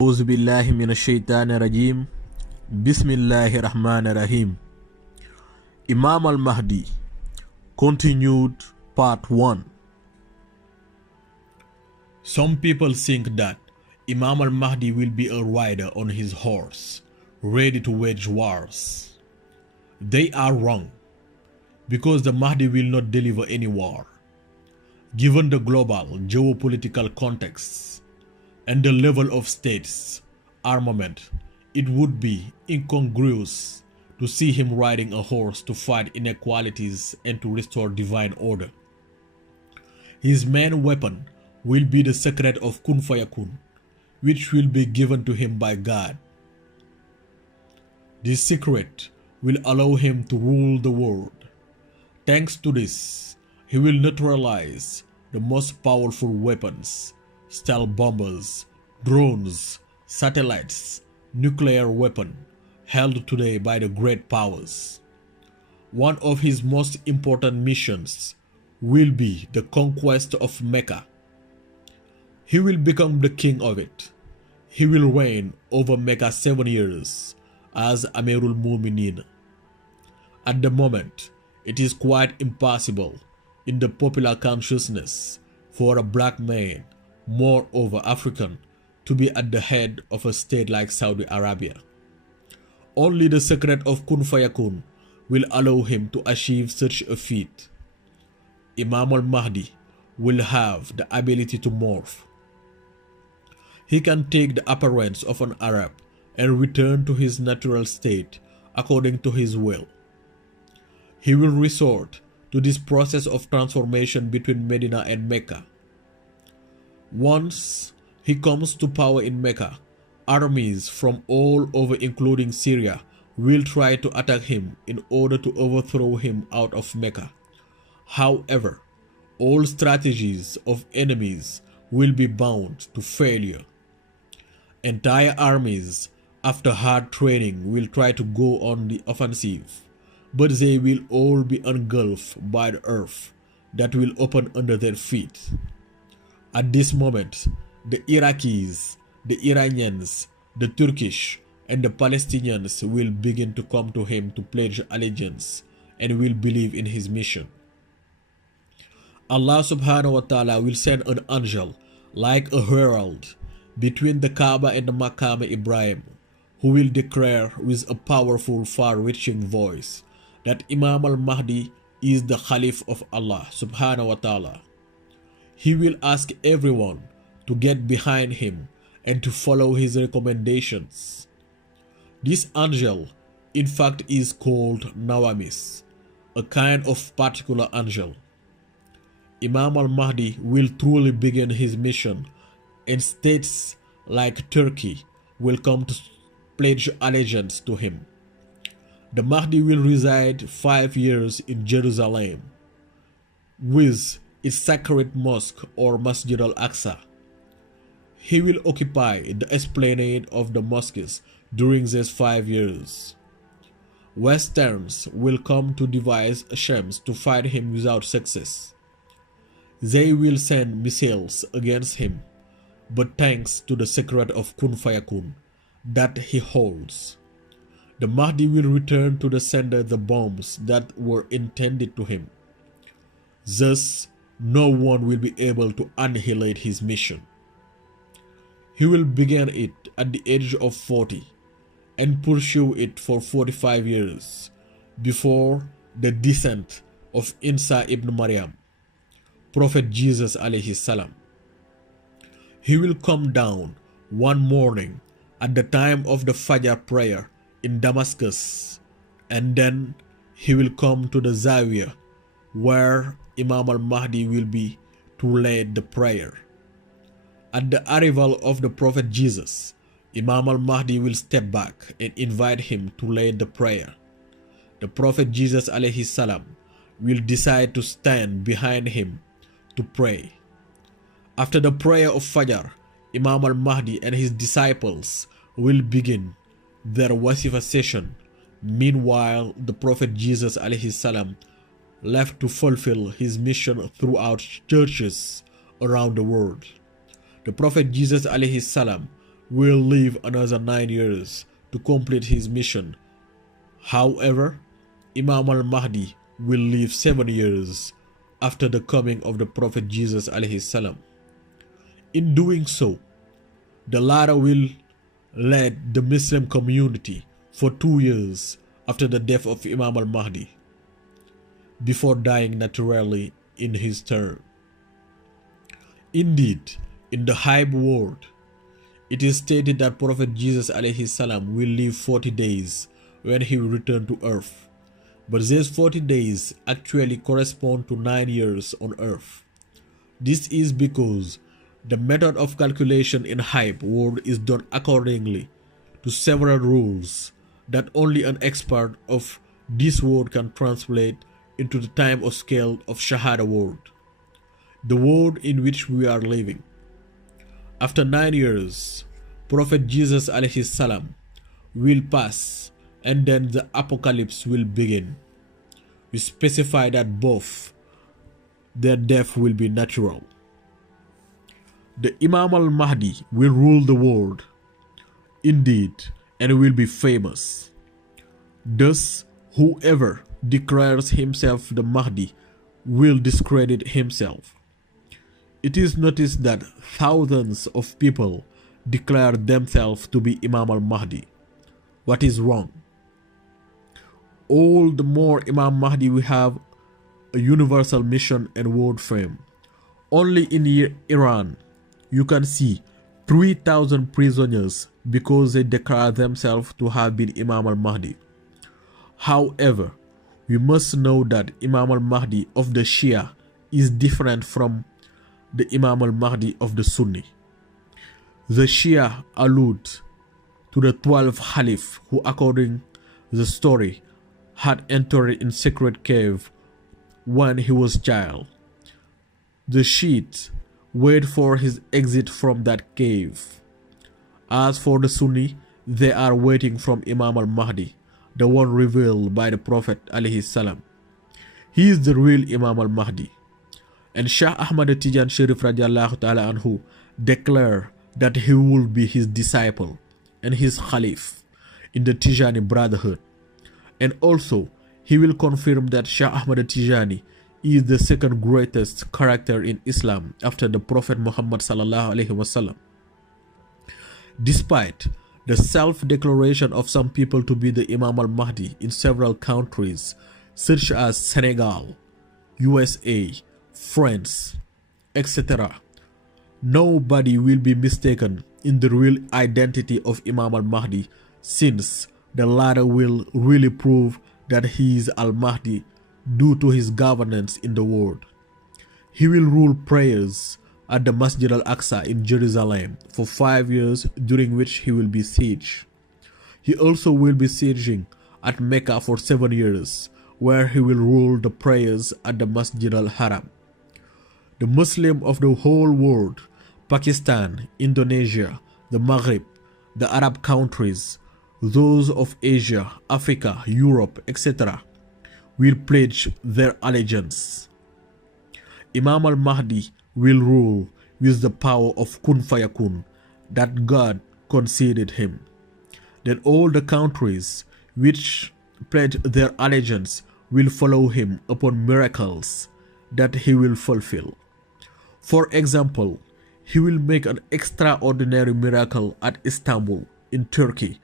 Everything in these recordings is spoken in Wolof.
أعوذ بالله من الشيطان الرجيم بسم الله الرحمن الرحيم. Imam Al-Mahdi continued part 1. Some people think that Imam Al-Mahdi will be a rider on his horse, ready to wage wars. They are wrong, because the Mahdi will not deliver any war. Given the global geopolitical context and the level of states' armament, it would be incongruous to see him riding a horse to fight inequalities and to restore divine order. His main weapon will be the secret of Kun Fayakun, which will be given to him by God. This secret will allow him to rule the world. Thanks to this, he will neutralize the most powerful weapons, stealth bombers, drones, satellites, nuclear weapon held today by the great powers. One of his most important missions will be the conquest of Mecca. He will become the king of it. He will reign over Mecca 7 years as Amirul Mu'minin. At the moment, it is quite impossible in the popular consciousness for a black man, moreover African, to be at the head of a state like Saudi Arabia. Only the secret of Kun Fayakun will allow him to achieve such a feat. Imam Al-Mahdi will have the ability to morph. He can take the appearance of an Arab and return to his natural state according to his will. He will resort to this process of transformation between Medina and Mecca. Once he comes to power in Mecca, armies from all over including Syria will try to attack him in order to overthrow him out of Mecca. However, all strategies of enemies will be bound to failure. Entire armies, after hard training, will try to go on the offensive, but they will all be engulfed by the earth that will open under their feet. At this moment, the Iraqis, the Iranians, the Turkish, and the Palestinians will begin to come to him to pledge allegiance and will believe in his mission. Allah subhanahu wa ta'ala will send an angel like a herald between the Kaaba and the Maqam Ibrahim, who will declare with a powerful, far-reaching voice that Imam Al-Mahdi is the Khalif of Allah subhanahu wa ta'ala. He will ask everyone to get behind him and to follow his recommendations. This angel, in fact, is called Nawamis, a kind of particular angel. Imam Al-Mahdi will truly begin his mission, and states like Turkey will come to pledge allegiance to him. The Mahdi will reside 5 years in Jerusalem, with its sacred mosque or Masjid al-Aqsa. He will occupy the esplanade of the mosques during these 5 years. Westerns will come to devise attempts to fight him without success. They will send missiles against him, but thanks to the secret of Kun Fayakun that he holds, the Mahdi will return to the sender the bombs that were intended to him. Thus, no one will be able to annihilate his mission. He will begin it at the age of 40 and pursue it for 45 years before the descent of Isa ibn Maryam, Prophet Jesus alayhi salam. He will come down one morning at the time of the Fajr prayer in Damascus, and then he will come to the Zawiya where Imam Al-Mahdi will be to lead the prayer. At the arrival of the Prophet Jesus, Imam Al-Mahdi will step back and invite him to lead the prayer. The Prophet Jesus alayhi salam will decide to stand behind him to pray. After the prayer of Fajr, Imam Al-Mahdi and his disciples will begin their wasifa session. Meanwhile, the Prophet Jesus alayhi salam left to fulfill his mission throughout churches around the world. The Prophet Jesus alayhi salam will live another 9 years to complete his mission. However, Imam Al-Mahdi will live 7 years after the coming of the Prophet Jesus alayhi salam. In doing so, the latter will lead the Muslim community for 2 years after the death of Imam Al-Mahdi, before dying naturally in his turn. Indeed, in the Hype word, it is stated that Prophet Jesus alayhi salam will live 40 days when he will return to earth. But these 40 days actually correspond to 9 years on earth. This is because the method of calculation in Hype word is done accordingly to several rules that only an expert of this word can translate into the time or scale of Shahada word, the word in which we are living. After 9 years, Prophet Jesus alayhi salam will pass, and then the apocalypse will begin. We specify that both their death will be natural. The Imam al-Mahdi will rule the world, indeed, and will be famous. Thus, whoever declares himself the Mahdi will discredit himself. It is noticed that thousands of people declare themselves to be Imam al-Mahdi. What is wrong? All the more Imam Mahdi will have a universal mission and world fame. Only in Iran, you can see 3,000 prisoners because they declare themselves to have been Imam al-Mahdi. However, we must know that Imam al-Mahdi of the Shia is different from the Imam al-Mahdi of the Sunni. The Shia allude to the 12 Khalif who, according to the story, had entered in secret cave when he was child. The Shiites wait for his exit from that cave. As for the Sunni, they are waiting from Imam al-Mahdi, the one revealed by the Prophet alayhi salam. He is the real Imam al-Mahdi. And Shah Ahmad Tijan Sharif radiallahu ta'ala anhu declared that he will be his disciple and his Khalif in the Tijani Brotherhood. And also, he will confirm that Shah Ahmad Tijani is the second greatest character in Islam after the Prophet Muhammad sallallahu alaihi wasallam. Despite the self-declaration of some people to be the Imam al-Mahdi in several countries such as Senegal, USA, France, etc., nobody will be mistaken in the real identity of Imam al-Mahdi, since the latter will really prove that he is al-Mahdi due to his governance in the world. He will rule prayers at the Masjid al-Aqsa in Jerusalem for 5 years, during which he will be sieged. He also will be sieging at Mecca for 7 years, where he will rule the prayers at the Masjid al-Haram. The Muslim of the whole world, Pakistan, Indonesia, the Maghrib, the Arab countries, those of Asia, Africa, Europe, etc., will pledge their allegiance. Imam al-Mahdi will rule with the power of Kun Fayakun that God conceded him. Then all the countries which pledge their allegiance will follow him upon miracles that he will fulfill. For example, he will make an extraordinary miracle at Istanbul in Turkey.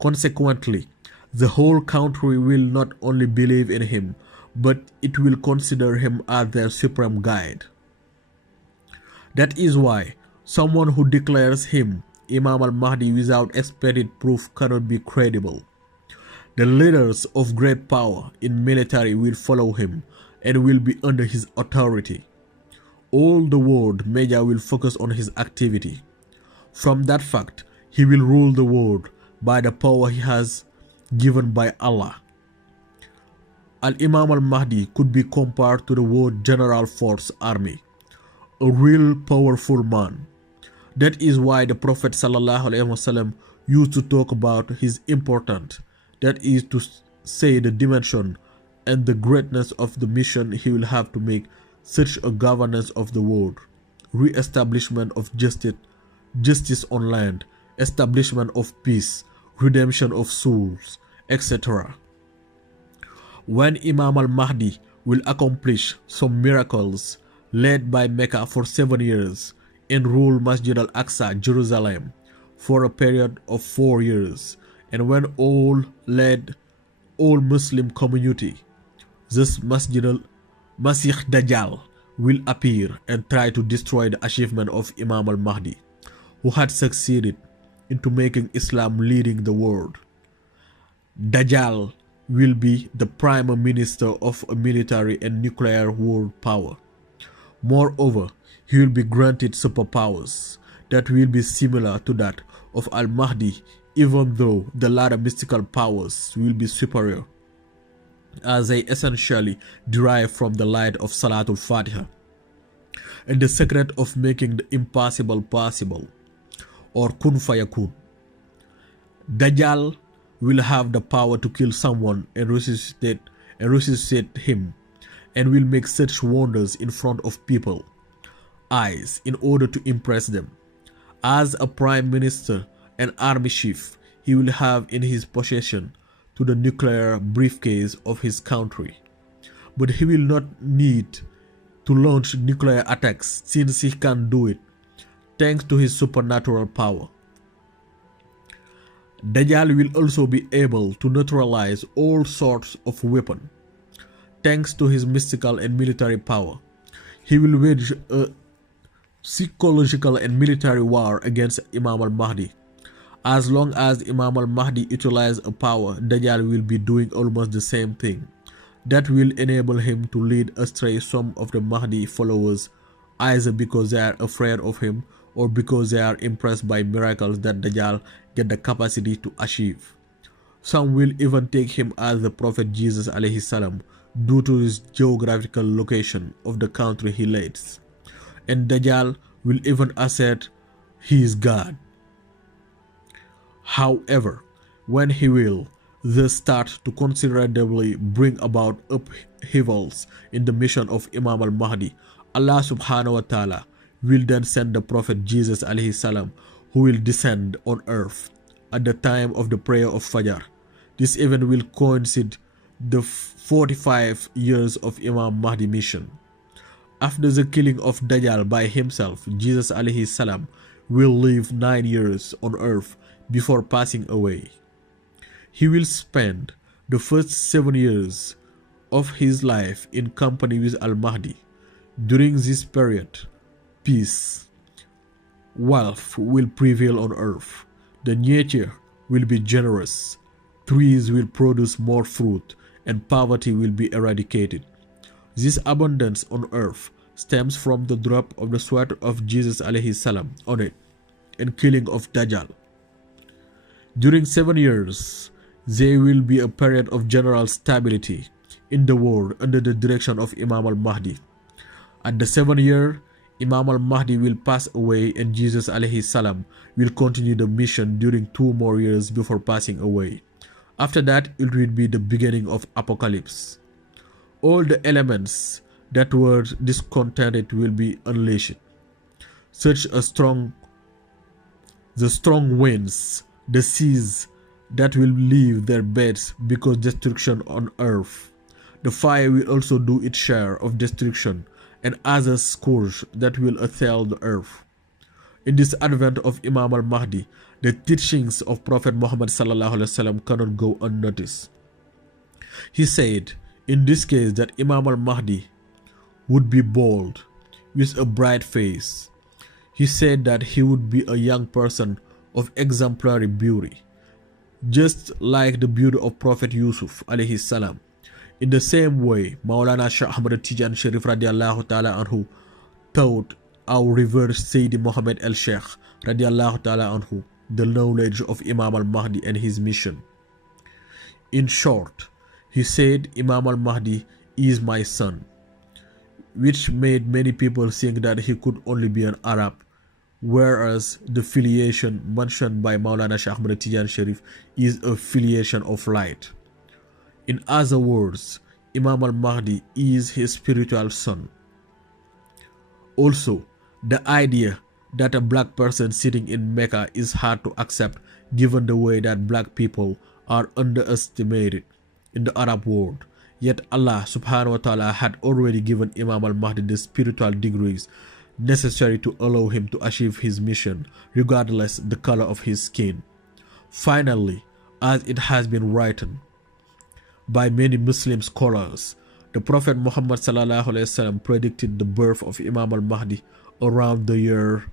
Consequently, the whole country will not only believe in him, but it will consider him as their supreme guide. That is why someone who declares him Imam al-Mahdi without explicit proof cannot be credible. The leaders of great power in military will follow him and will be under his authority. All the world media will focus on his activity. From that fact, he will rule the world by the power he has given by Allah. Al-Imam al-Mahdi could be compared to the world general force army, a real powerful man. That is why the Prophet ﷺ used to talk about his importance, that is to say the dimension and the greatness of the mission he will have to make such a governance of the world, re-establishment of justice on land, establishment of peace, redemption of souls, etc. When Imam al-Mahdi will accomplish some miracles led by Mecca for 7 years and rule Masjid al-Aqsa, Jerusalem, for a period of 4 years, and when all Muslim community, this Masih Dajjal will appear and try to destroy the achievement of Imam al-Mahdi, who had succeeded into making Islam leading the world. Dajjal will be the prime minister of a military and nuclear world power. Moreover, he will be granted superpowers that will be similar to that of Al-Mahdi, even though the latter mystical powers will be superior, as they essentially derive from the light of Salatul Fatiha and the secret of making the impossible possible, or kun fayakun. Dajjal will have the power to kill someone and resuscitate him, and will make such wonders in front of people's eyes in order to impress them. As a prime minister and army chief, he will have in his possession to the nuclear briefcase of his country. But he will not need to launch nuclear attacks, since he can do it thanks to his supernatural power. Dajjal will also be able to neutralize all sorts of weapons thanks to his mystical and military power. He will wage a psychological and military war against Imam al-Mahdi. As long as Imam al-Mahdi utilizes a power, Dajjal will be doing almost the same thing. That will enable him to lead astray some of the Mahdi followers, either because they are afraid of him or because they are impressed by miracles that Dajjal get the capacity to achieve. Some will even take him as the Prophet Jesus alayhi salam due to his geographical location of the country he leads. And Dajjal will even assert he is God. However, when he will thus start to considerably bring about upheavals in the mission of Imam al-Mahdi, Allah subhanahu wa ta'ala will then send the Prophet Jesus alayhi salam, who will descend on earth at the time of the prayer of Fajr. This event will coincide the 45 years of Imam Mahdi mission. After the killing of Dajjal by himself, Jesus alayhi salam will live 9 years on earth before passing away. He will spend the first 7 years of his life in company with Al-Mahdi. During this period, peace, wealth will prevail on earth. The nature will be generous. Trees will produce more fruit, and poverty will be eradicated. This abundance on earth stems from the drop of the sweat of Jesus alayhi salam on it and killing of Dajjal. During 7 years, there will be a period of general stability in the world under the direction of Imam al-Mahdi. At the 7th year, Imam al-Mahdi will pass away, and Jesus alayhi salam will continue the mission during 2 more years before passing away. After that, it will be the beginning of apocalypse. All the elements that were discontented will be unleashed. The strong winds, the seas that will leave their beds because destruction on earth. The fire will also do its share of destruction, and other scourge that will assail the earth. In this advent of Imam al-Mahdi, the teachings of Prophet Muhammad sallallahu alaihi wasallam cannot go unnoticed. He said in this case that Imam al-Mahdi would be bald with a bright face. He said that he would be a young person of exemplary beauty, just like the beauty of Prophet Yusuf alayhi salam. In the same way, Maulana Shah Ahmad Tijan Sharif radiallahu ta'ala anhu taught our revered Sayyidi Muhammad al-Sheikh radiallahu ta'ala anhu the knowledge of Imam al-Mahdi and his mission. In short, he said Imam al-Mahdi is my son, which made many people think that he could only be an Arab, whereas the filiation mentioned by Maulana Shah Ahmad Tijan Sharif is a filiation of light. In other words, Imam al-Mahdi is his spiritual son. Also, the idea that a black person sitting in Mecca is hard to accept given the way that black people are underestimated in the Arab world. Yet Allah subhanahu wa ta'ala had already given Imam al-Mahdi the spiritual degrees necessary to allow him to achieve his mission regardless the color of his skin. Finally, as it has been written by many Muslim scholars, the Prophet Muhammad sallallahu alaihi wasallam predicted the birth of Imam al-Mahdi around the year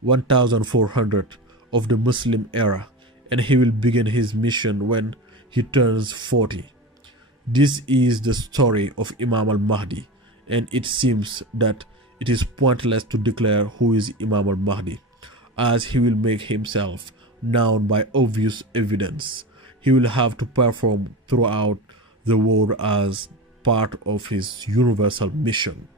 1400 of the Muslim era, and he will begin his mission when he turns 40. This is the story of Imam al-Mahdi, and it seems that it is pointless to declare who is Imam al-Mahdi, as he will make himself known by obvious evidence. He will have to perform throughout the world as part of his universal mission.